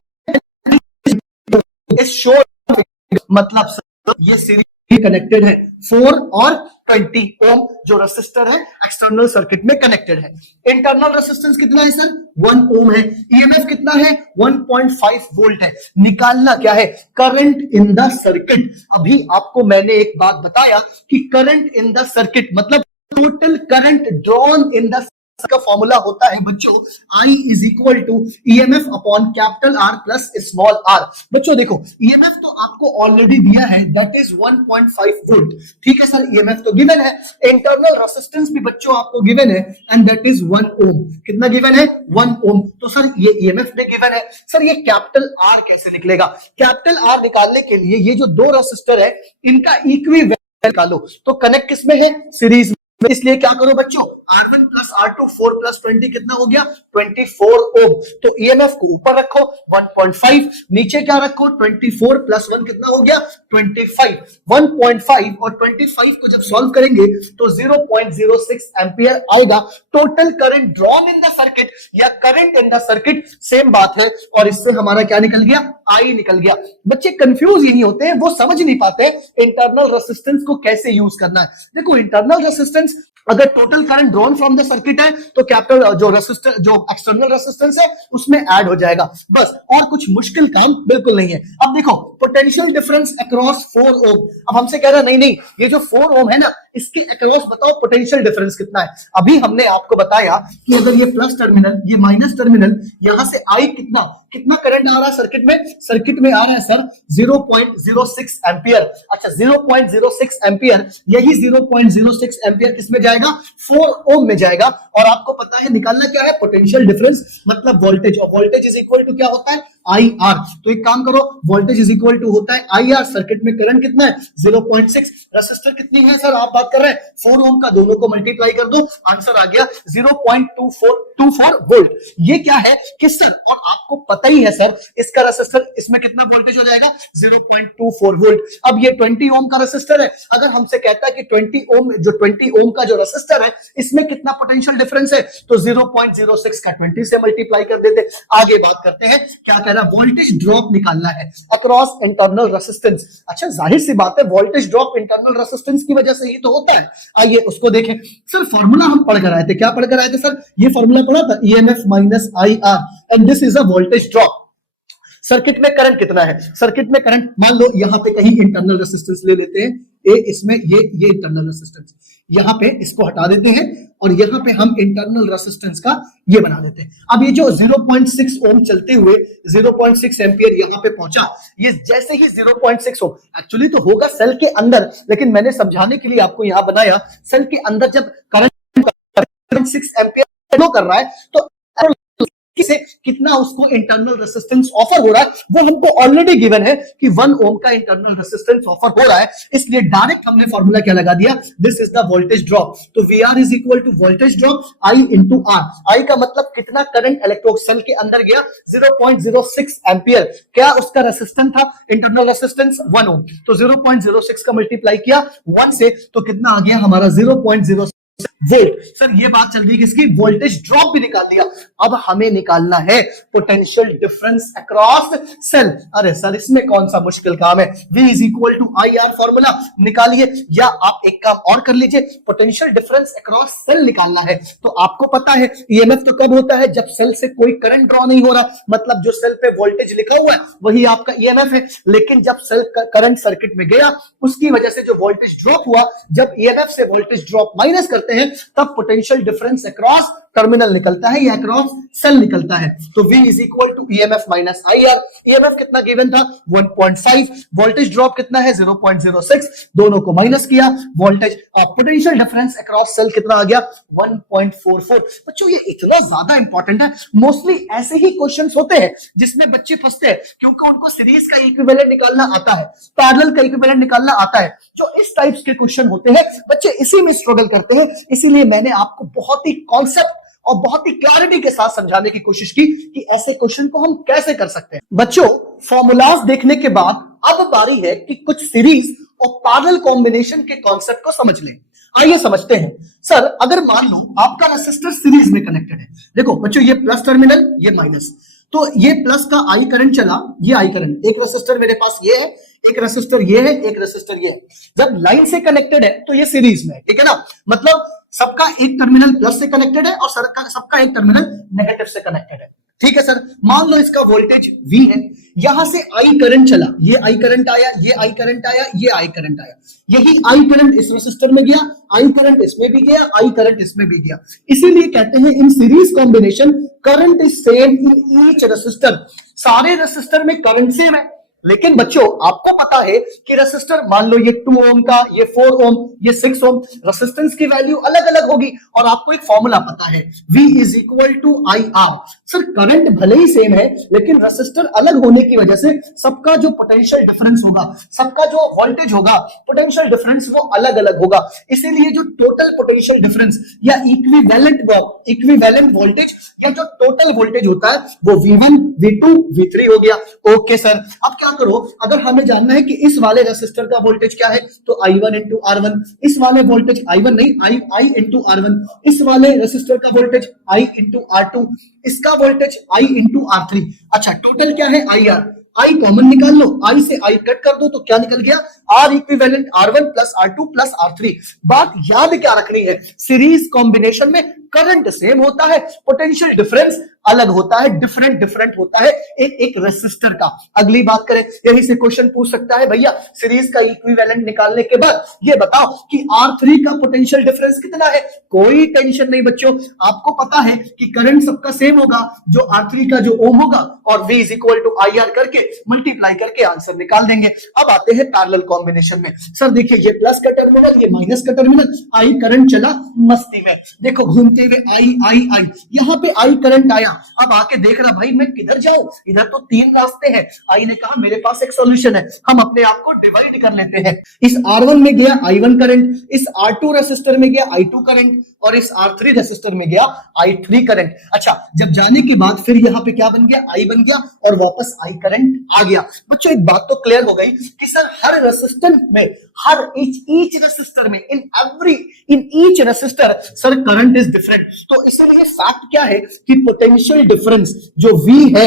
इस शो मतलब ये सीरीज कनेक्टेड है 4 और 20 ओम जो रेसिस्टर है एक्सटर्नल सर्किट में कनेक्टेड है। इंटरनल रेसिस्टेंस कितना है सर 1 ओम है, ईएमएफ कितना है 1.5 वोल्ट है। निकालना क्या है करंट इन द सर्किट। अभी आपको मैंने एक बात बताया कि करंट इन द सर्किट मतलब total current drawn in the का फॉर्मूला होता है बच्चों I is equal to EMF upon capital R plus small r। बच्चों देखो ईएमएफ तो आपको ऑलरेडी दिया है दैट इज 1.5 वोल्ट, ठीक है सर, ईएमएफ तो गिवन है। इंटरनल रेसिस्टेंस भी बच्चों आपको गिवन है एंड दैट इज 1 ओम। कितना गिवन है 1 ओम। तो सर ये ईएमएफ भी गिवन है, सर ये कैपिटल R कैसे निकलेगा। कैपिटल R निकालने के लिए ये जो 2 रेसिस्टर है इनका इक्विवेलेंट निकालो, तो कनेक्ट किसमें है सीरीज में, इसलिए क्या करो बच्चों R1 प्लस R2 4 प्लस 20 कितना हो गया 24 ओम। तो ईएमएफ को ऊपर रखो 1.5, नीचे क्या रखो 24 प्लस 1 कितना हो गया 25। 1.5 और 25 को जब सॉल्व करेंगे तो 0.06 एम्पियर आएगा। Total current drawn in the circuit या current in the circuit same बात है, और इससे हमारा क्या निकल गया I निकल गया। बच्चे कंफ्यूज यही होते हैं, वो समझ नहीं पाते इंटरनल रेसिस्टेंस को कैसे यूज करना है। देखो इंटरनल रेसिस्टेंस अगर total current drawn from the circuit है तो कैपिटल जो रेसिस्टेंस जो एक्सटर्नल रेसिस्टेंस है उसमें ऐड हो जाएगा, बस, और कुछ मुश्किल काम बिल्कुल नहीं है। अब देखो पोटेंशियल डिफरेंस अक्रॉस 4 ओम। अब हमसे कह रहा नहीं नहीं ये जो 4 ओम है ना इसके अक्रॉस बताओ पोटेंशियल डिफरेंस कितना है। अभी हमने आपको बताया कि अगर ये प्लस टर्मिनल ये माइनस टर्मिनल यहां से आई कितना कितना करंट आ रहा है सर्किट में, सर्किट में आ रहा है सर 0.06 एम्पियर। अच्छा 0.06 एम्पियर, यही 0.06 एम्पियर किसमें जाएगा 4 ओम में जाएगा। और आपको पता है निकालना क्या है पोटेंशियल डिफरेंस मतलब वोल्टेज, और वोल्टेज इज इक्वल टू क्या होता है IR। तो एक काम करो वोल्टेज इज इक्वल टू होता है IR, सर्किट में करंट कितना है 0.6, रेसिस्टर कितनी है सर आप बात कर रहे हैं 4 ओम का, दोनों को मल्टीप्लाई कर दो आंसर आ गया 0.24 वोल्ट। ये क्या है कि सर, और आपको पता ही है सर इसका रेसिस्टर इसमें कितना वोल्टेज हो जाएगा 0.24 वोल्ट। अब ये 20 ओम का रेसिस्टर है, अगर हमसे कहता है कि 20 ओम का जो रेसिस्टर है इसमें कितना पोटेंशियल डिफरेंस है तो 0.06 का 20 से मल्टीप्लाई कर देते। आगे बात करते हैं क्या कह रहा है वोल्टेज ड्रॉप निकालना है अक्रॉस इंटरनल रेसिस्टेंस। अच्छा जाहिर सी बात है वोल्टेज ड्रॉप इंटरनल रेसिस्टेंस की वजह से ही तो होता है। आइए उसको देखें। सर फॉर्मूला हम पढ़ कर आए थे, क्या पढ़ कर आए थे सर, ये फॉर्मूला पढ़ा था EMF minus IR and this is a voltage drop. Circuit में करंट कितना है, सर्किट में करंट मान लो यहां पे कहीं इंटरनल रेसिस्टेंस ले लेते हैं, इसमें ये इंटरनल रेसिस्टेंस यहां पे इसको हटा देते हैं और यहां पे हम इंटरनल रेसिस्टेंस का ये बना देते हैं। अब ये जो 0.6 ओम चलते हुए 0.6 एम्पियर यहां पे पहुंचा, ये जैसे ही 0.6 ओम एक्चुअली तो होगा सेल के अंदर, लेकिन मैंने समझाने के लिए आपको यहां बनाया सेल के अंदर जब करंट 6 एम्पियर फ्लो कर रहा है तो किसे कितना उसको इंटरनल रेसिस्टेंस ऑफर हो रहा है वो हमको ऑलरेडी गिवन है कि 1 ओम का इंटरनल रेसिस्टेंस ऑफर हो रहा है, इसलिए डायरेक्ट हमने फॉर्मूला क्या लगा दिया this is the voltage drop. तो VR is equal to voltage drop I into R। I का मतलब कितना करंट इलेक्ट्रोड सेल के अंदर गया 0.06 एम्पियर, क्या उसका रेसिस्टेंस था इंटरनल रेसिस्टेंस 1 ओम, तो 0.06 का मल्टीप्लाई किया 1 से तो कितना आ गया हमारा 0.06 वोल्ट। सर ये बात चल रही है किसकी, वोल्टेज ड्रॉप भी निकाल दिया। अब हमें निकालना है पोटेंशियल डिफरेंस अक्रॉस सेल। अरे सर इसमें कौन सा मुश्किल काम है, V is equal to IR formula निकालिए, या आप एक काम और कर लीजिए पोटेंशियल डिफरेंस अक्रॉस सेल निकालना है। तो आपको पता है EMF तो कब होता है जब सेल से कोई करंट ड्रॉ नहीं हो रहा, मतलब जो सेल पे वोल्टेज लिखा हुआ है वही आपका EMF है, लेकिन जब सेल करंट सर्किट में गया उसकी वजह से जो वोल्टेज ड्रॉप हुआ, जब EMF से वोल्टेज ड्रॉप माइनस करते हैं तब पोटेंशियल डिफरेंस अक्रॉस टर्मिनल निकलता है या अक्रॉस सेल निकलता है। तो V is equal to EMF minus IR। EMF कितना गिवन था 1.5, वोल्टेज ड्रॉप कितना है 0.06, दोनों को माइनस किया, voltage potential difference across cell कितना आ गया 1.44। बच्चों ये इतना ज्यादा इंपॉर्टेंट है, मोस्टली ऐसे ही क्वेश्चंस होते हैं जिसमें बच्चे फंसते हैं क्योंकि उनको सीरीज का इक्विवेलेंट निकालना आता है, पैरेलल का इक्विवेलेंट निकालना आता है। जो इस टाइप्स के क्वेश्चन होते हैं बच्चे इसी में स्ट्रगल करते हैं, इसीलिए मैंने आपको बहुत ही कॉन्सेप्ट और बहुत ही क्लैरिटी के साथ समझाने की कोशिश की कि ऐसे क्वेश्चन को हम कैसे कर सकते हैं। बच्चों फॉर्मूलाज देखने के बाद अब बारी है कि कुछ सीरीज और पैरेलल कॉम्बिनेशन के कॉन्सेप्ट को समझ लें। आइए समझते हैं। सर अगर मान लो आपका रेसिस्टर सीरीज में कनेक्टेड है, देखो बच्चों ये प्लस टर्मिनल ये माइनस, तो ये प्लस का आई करंट चला, ये आई करंट, एक रेसिस्टर मेरे पास ये है, एक रेसिस्टर ये है, एक रेसिस्टर ये है। जब लाइन से कनेक्टेड है तो ये सीरीज में है, ठीक है ना, मतलब सबका एक टर्मिनल प्लस से कनेक्टेड है और सबका एक टर्मिनल नेगेटिव से कनेक्टेड है, ठीक है सर। मान लो इसका वोल्टेज V है, यहां से आई करंट चला, ये आई करंट आया, ये आई करंट आया, ये आई करंट आया, यही आई करंट इस रेसिस्टर में गया, आई करंट इसमें भी गया, आई करंट इसमें भी गया। इसीलिए कहते हैं in series combination current is same in each resistor. सारे रेसिस्टर में करंट सेम है, लेकिन बच्चों आपको पता है कि रेसिस्टर, मान लो ये 2 ओम का, ये 4 ओम, ये 6 ओम, रेसिस्टेंस की वैल्यू अलग अलग होगी और आपको एक फॉर्मूला पता है V is equal to I R. Sir current भले ही सेम है लेकिन रेसिस्टर अलग होने की वजह से सबका जो पोटेंशियल डिफरेंस होगा, सबका जो वोल्टेज होगा, पोटेंशियल डिफरेंस वो अलग अलग होगा। इसीलिए जो टोटल पोटेंशियल डिफरेंस या इक्विवेलेंट वोल्टेज या जो टोटल वोल्टेज होता है वो V1, V2, V3 हो गया। ओके सर, अब क्या करो, अगर हमें जानना है कि इस वाले रेसिस्टर का वोल्टेज क्या है तो I1 इंटू R1, इस वाले वोल्टेज I1 नहीं I इंटू R1, इस वाले रेसिस्टर का वोल्टेज I इंटू R2, इसका वोल्टेज I इंटू R3। अच्छा टोटल क्या है IR, आई कॉमन निकाल लो, आई से आई कट कर दो तो क्या निकल गया are equivalent R1 plus R2 plus R3। बात याद क्या रखनी है, सीरीज कॉम्बिनेशन में करंट सेम होता है, पोटेंशियल डिफरेंस अलग होता है, डिफरेंट होता है एक रेसिस्टर का। अगली बात करें, यही से क्वेश्चन पूछ सकता है भैया सीरीज का इक्विवेलेंट निकालने के बाद ये बताओ कि R3 का पोटेंशियल डिफरेंस कितना है। कोई टेंशन नहीं बच्चों, आपको पता है कि करंट सबका सेम होगा, जो R3 का जो ओम होगा और V is equal to IR करके मल्टीप्लाई करके आंसर निकाल देंगे। अब आते हैं पैरेलल कॉम्बिनेशन में। सर देखिए ये प्लस का टर्मिनल, ये माइनस का टर्मिनल, आई करंट चला मस्ती में, देखो घूमते हुए आई, यहाँ पे आई करंट आया। अब आके देख रहा भाई मैं किधर जाऊं, इधर तो 3 रास्ते हैं। आई ने कहा मेरे पास एक सॉल्यूशन है, हम अपने आप को डिवाइड कर लेते हैं। इस R1 में गया I1 करंट, इस R2 रेसिस्टर में गया I2 करंट और इस R3 रेसिस्टर में गया I3 करंट। अच्छा जब जाने के बाद फिर यहाँ पे क्या बन गया, I बन गया और वापस I करंट आ गया। बच्चों एक बात तो क्लियर हो गई कि सर हर रेसिस्टेंस में, हर ईच रेसिस्टर में, in each resistor sir current is different. तो इसलिए फैक्ट क्या है कि पोटेंशियल डिफरेंस जो V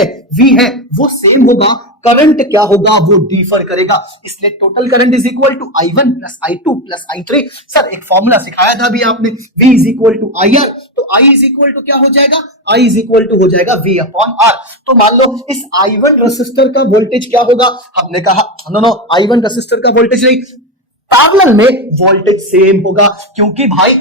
है वो सेम होगा, करंट क्या होगा वो डिफर करेगा। इसलिए total current is equal to I1 plus I2 plus I3। Sir एक फॉर्मूला सिखाया था अभी आपने, V is equal to IR, तो I इज इक्वल टू क्या हो जाएगा, I इज इक्वल टू हो जाएगा V अपॉन R। तो मान लो इस I1 रेसिस्टर का वोल्टेज क्या होगा, हमने कहा नो I1 रेसिस्टर का वोल्टेज नहीं, पैरेलल में वोल्टेज सेम होगा। क्योंकि भाई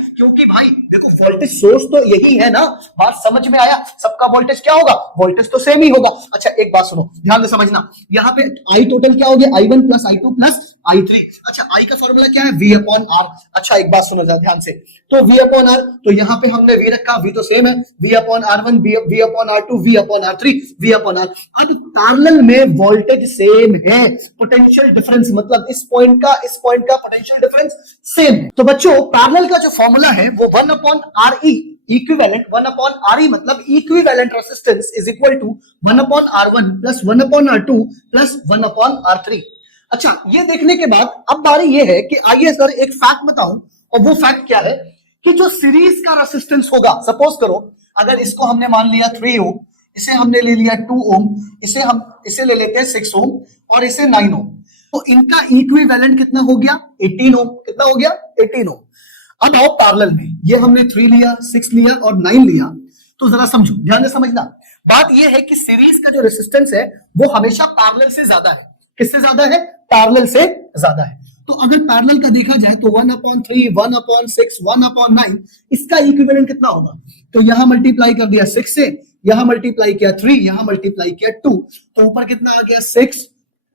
देखो वोल्टेज सोर्स तो यही है ना, बात समझ में आया, सबका वोल्टेज क्या होगा, वोल्टेज तो सेम ही होगा। अच्छा एक बात सुनो ध्यान से समझना, यहाँ पे आई टोटल क्या हो गया, I1 plus I2 plus I3। अच्छा आई का फॉर्मूला क्या है, V अपॉन R। अच्छा एक बात सुनो ध्यान से, तो V अपॉन R, तो यहाँ पे हमने V रखा, V तो सेम है, V upon R1, V upon R2, V upon R3, V upon R। अब पैरेलल में वोल्टेज सेम है, पोटेंशियल डिफरेंस मतलब इस पॉइंट का पोटेंशियल डिफरेंस सेम है। तो बच्चों पैरेलल का जो फॉर्मूला है वो 1 upon RE equivalent, 1 upon RE मतलब equivalent resistance is equal to 1 upon R1 plus 1 upon R2 plus 1 upon R3। अच्छा ये देखने के बाद अब बारी ये है कि आइए सर एक फैक्ट बताऊं, और वो फैक्ट क्या है कि जो सीरीज का रेसिस्टेंस होगा, सपोज करो अगर इसको हमने मान लिया 3 ओम, इसे हमने ले लिया 2 ओम, इसे ले लेते हैं 6 ओम और इसे 9 ओम, तो इनका इक्विवेलेंट कितना हो गया 18 ओम। कितना हो गया 18 ओम। अब आओ पैरेलल में, ये हमने 3 लिया, 6 लिया और 9 लिया, तो जरा समझो, ध्यान से समझना। बात ये है कि सीरीज का जो रेसिस्टेंस है वो हमेशा पैरेलल से ज्यादा है। किससे ज्यादा है, पैरेलल से ज्यादा है। तो अगर पैरेलल का देखा जाए तो 1 अपॉन 3, 1 अपॉन 6, 1 अपॉन 9, इसका इक्विवेलेंट कितना होगा, तो यहां मल्टीप्लाई कर दिया 6 से, यहां मल्टीप्लाई किया 3, यहां मल्टीप्लाई किया 2, तो ऊपर कितना आ गया 6,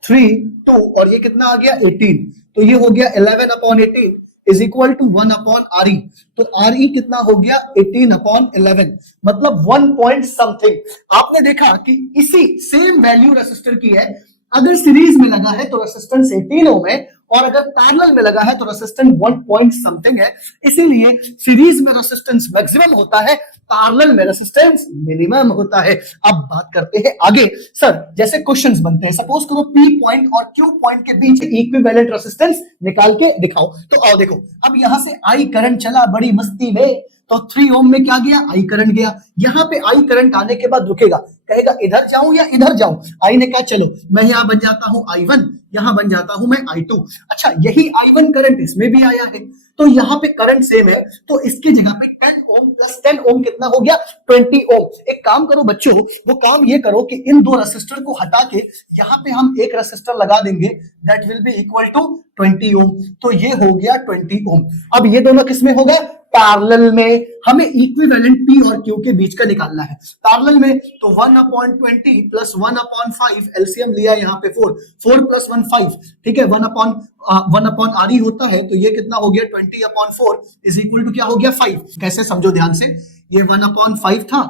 3, 2 और ये कितना आ गया 18, तो ये हो गया 11 upon 18 is equal to 1 upon RE। तो RE कितना हो गया 18 अपॉन 11, मतलब 1 पॉइंट समथिंग। आपने देखा कि इसी सेम वैल्यू रेसिस्टर की है, अगर सीरीज में लगा है तो रेसिस्टेंस 18 ओम है और अगर पैरेलल में लगा है तो रेसिस्टेंस 1 पॉइंट समथिंग है। इसीलिए सीरीज में रेसिस्टेंस मैक्सिमम होता है, पैरेलल में रेसिस्टेंस मिनिमम होता है। अब बात करते हैं आगे। सर जैसे क्वेश्चंस बनते हैं, सपोज करो P पॉइंट और Q पॉइंट के बीच इक्विवेलेंट रेसिस्टेंस निकाल के दिखाओ। तो आओ देखो, अब यहां से I करंट चला बड़ी मस्ती में, तो 3 ओम में क्या गया, I करंट गया। यहां पे I करंट आने के बाद रुकेगा, कहेगा इधर जाऊं या इधर जाऊं। I ने कहा चलो मैं यहां बन जाता हूं I1, यहां बन जाता हूं मैं I2। अच्छा, यही I1 करंट इसमें भी आया है, तो यहां पे करंट सेम है, तो इसकी जगह पे 10 ओम प्लस 10 ओम कितना हो गया, 20 ओम। एक काम करो बच्चों, वो काम ये करो कि इन दो रेसिस्टर को हटा के यहां पे हम एक रेसिस्टर लगा देंगे, that will be equal to 20 ohm. तो ये हो गया 20 ओम। अब ये दोनों किसमें होगा, पैरेलल में। हमें इक्विवेलेंट P और Q के बीच का निकालना है। पैरेलल में तो 1/20 प्लस 1/5, एलसीएम लिया यहाँ पे 4 प्लस 1 5, ठीक है। 1/RE होता है, तो ये कितना हो गया 20/4 इज इक्वल टू क्या हो गया 5। कैसे समझो ध्यान से, ये 1/5 था,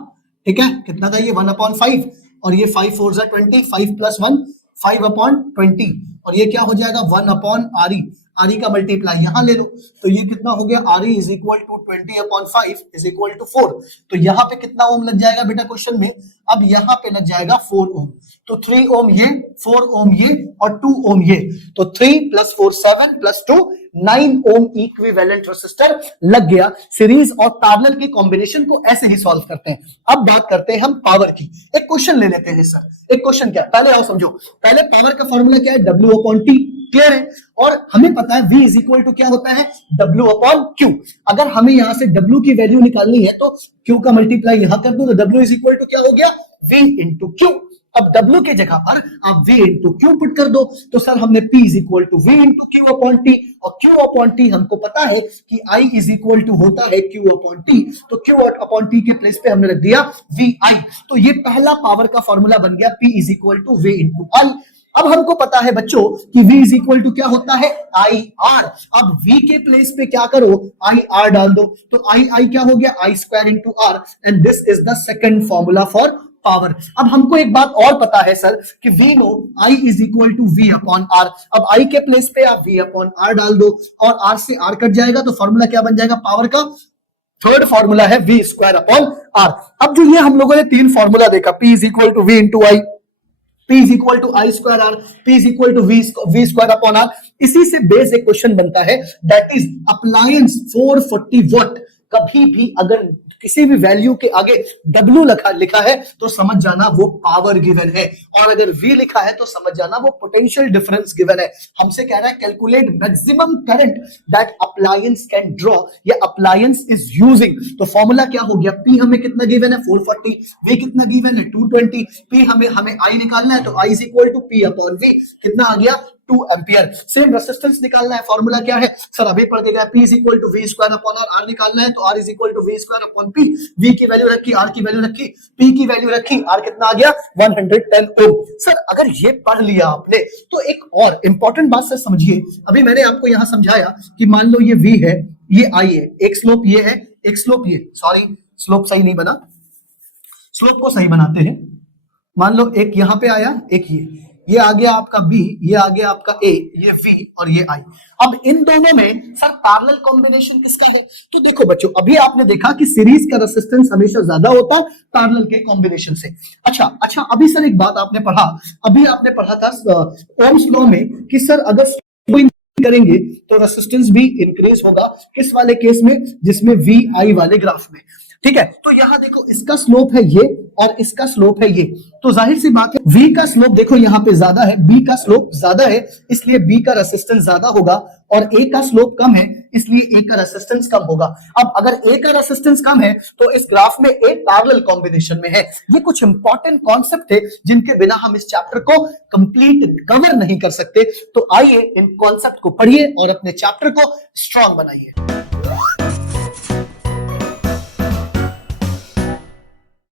ठीक है, कितना था ये 1/5, और ये 5 4 जा 20, 5 प्लस 1 5/20, और ये क्या हो जाएगा 1/RE। RE का मल्टीप्लाई यहां ले लो, तो ये कितना हो गया RE is equal to 20/5 is equal to 4। तो यहां पे कितना ओम लग जाएगा बेटा क्वेश्चन में, अब यहां पे लग जाएगा 4 ओम। तो 3 ओम ये, 4 ओम ये, और 2 ओम ये। तो 3 प्लस 4 7 प्लस 2 9 ओम इक्विवेलेंट रेसिस्टर लग गया। सीरीज और पैरेलल के कॉम्बिनेशन को ऐसे ही सॉल्व करते हैं। अब बात करते हैं हम पावर की। एक क्वेश्चन ले लेते हैं सर। एक क्वेश्चन क्या, पहले आओ समझो, पहले पावर का फॉर्मूला क्या है, W/T, क्लियर है। और हमें पता है V इज इक्वल टू क्या होता है, W/Q। अगर हमें यहां से W की वैल्यू निकालनी है तो Q का मल्टीप्लाई यहां कर दो, तो W इज इक्वल टू क्या हो गया, V इंटू Q। अब W की जगह पर आप V इंटू Q पुट कर दो, तो सर हमने P is equal to V into Q/T, और Q/T हमको पता है कि I इज इक्वल टू होता है Q/T, तो Q/T के प्लेस पे हमने रख दिया VI। तो ये पहला पावर का फॉर्मूला बन गया, P is equal to V into I। अब हमको पता है बच्चों कि V इज इक्वल टू क्या होता है, IR। अब V के प्लेस पे क्या करो, IR डाल दो, तो I क्या हो गया, I square into R, and this is the second formula for power. अब हमको एक बात और पता है सर कि V know I is equal to V upon R। अब I के प्लेस पे आप V अपॉन R डाल दो, और R से R कट जाएगा, तो फॉर्मूला क्या बन जाएगा पावर का, थर्ड फॉर्मूला है V स्क्वायर अपॉन R। अब जो ये हम लोगों ने तीन फॉर्मूला देखा, P is equal to V into I, P is equal to I square R, P is equal to V square upon R, इसी से बेस एक क्वेश्चन बनता है, दैट इज अप्लायंस 440 वॉट। कभी भी अगर किसी भी वैल्यू के आगे W लिखा है तो समझ जाना वो पावर गिवन है, और अगर V लिखा है तो समझ जाना वो पोटेंशियल डिफरेंस गिवन है। हमसे कह रहा है calculate maximum current that appliance can draw या अप्लायंस इज यूजिंग। तो फॉर्मूला क्या हो गया, P हमें कितना गिवन है 440, V कितना गिवन है 220, P हमें I निकालना है, तो I is equal to P upon V, कितना आ गया 2 एम्पियर। सेम रेसिस्टेंस निकालना है, फॉर्मूला क्या है सर अभी पढ़ के गया, P is equal to V square upon R निकालना है, तो R is equal to V square upon P। V की वैल्यू रखी, R की वैल्यू रखी, P की वैल्यू रखी, R कितना आ गया 110 ओम। सर अगर ये पढ़ लिया आपने तो एक और इंपॉर्टेंट बात सर समझिए, अभी मैंने आपको यहां समझाया कि मान लो ये V है, ये I है, एक स्लोप ये है, एक स्लोप ये, सॉरी स्लोप सही नहीं बना, स्लोप को सही बनाते हैं। मान लो एक यहां पे आया, एक ये आ गया आपका B, ये आ गया आपका A, ये V और ये I। अब इन दोनों में सर पैरेलल कॉम्बिनेशन किसका है, तो देखो बच्चों अभी आपने देखा कि सीरीज का रेसिस्टेंस हमेशा ज्यादा होता पैरेलल के कॉम्बिनेशन से। अच्छा अभी सर एक बात आपने पढ़ा, अभी आपने पढ़ा था ओम्स लॉ में कि सर अगर करेंगे तो रेसिस्टेंस भी इंक्रीज होगा, किस वाले केस में, जिसमें VI वाले ग्राफ में, ठीक है। तो यहां देखो इसका स्लोप है ये और इसका स्लोप है ये, तो जाहिर सी बात है V का स्लोप देखो यहां पे ज्यादा है, B का स्लोप ज्यादा है, इसलिए B का रेसिस्टेंस ज्यादा होगा, और A का स्लोप कम है इसलिए A का रेसिस्टेंस कम होगा। अब अगर A का रेसिस्टेंस कम है तो इस ग्राफ में A पैरेलल कॉम्बिनेशन में है। ये कुछ इंपॉर्टेंट कॉन्सेप्ट है जिनके बिना हम इस चैप्टर को कंप्लीट कवर नहीं कर सकते। तो आइए इन कॉन्सेप्ट को पढ़िए और अपने चैप्टर को स्ट्रॉन्ग बनाइए।